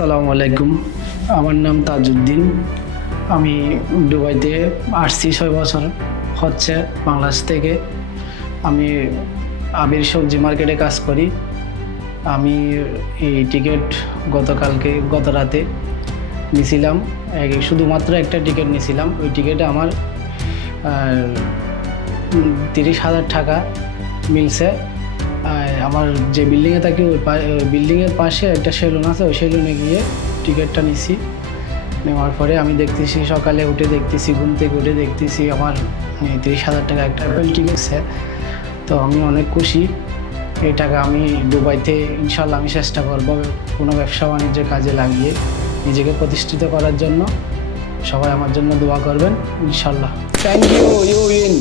আসসালামু আলাইকুম, আমার নাম তাজউদ্দিন। আমি দুবাইতে আসছি 6 বছর হচ্ছে বাংলাদেশ থেকে। আমি আবির সবজি মার্কেটে কাজ করি। আমি এই টিকিট গত রাতে নিয়েছিলাম। শুধুমাত্র একটা টিকিট নিয়েছিলাম। ওই টিকিটে আমার 30,000 টাকা মিলছে। আমার যে বিল্ডিংয়ে থাকি ওই বিল্ডিংয়ের পাশে একটা সেলুন আছে, ওই সেলুনে গিয়ে টিকিটটা নিছি। নেওয়ার পরে আমি দেখতেছি, সকালে উঠে দেখতেছি, ঘুম থেকে উঠে দেখতেছি আমার 30,000 টাকা একটা অ্যাপেল টিকিটছে। তো আমি অনেক খুশি। এই টাকা আমি দুবাইতে ইনশাল্লাহ আমি চেষ্টা করবো কোনো ব্যবসা বাণিজ্যের কাজে লাগিয়ে নিজেকে প্রতিষ্ঠিত করার জন্য। সবাই আমার জন্য দোয়া করবেন ইনশাল্লাহ। Thank you, you win.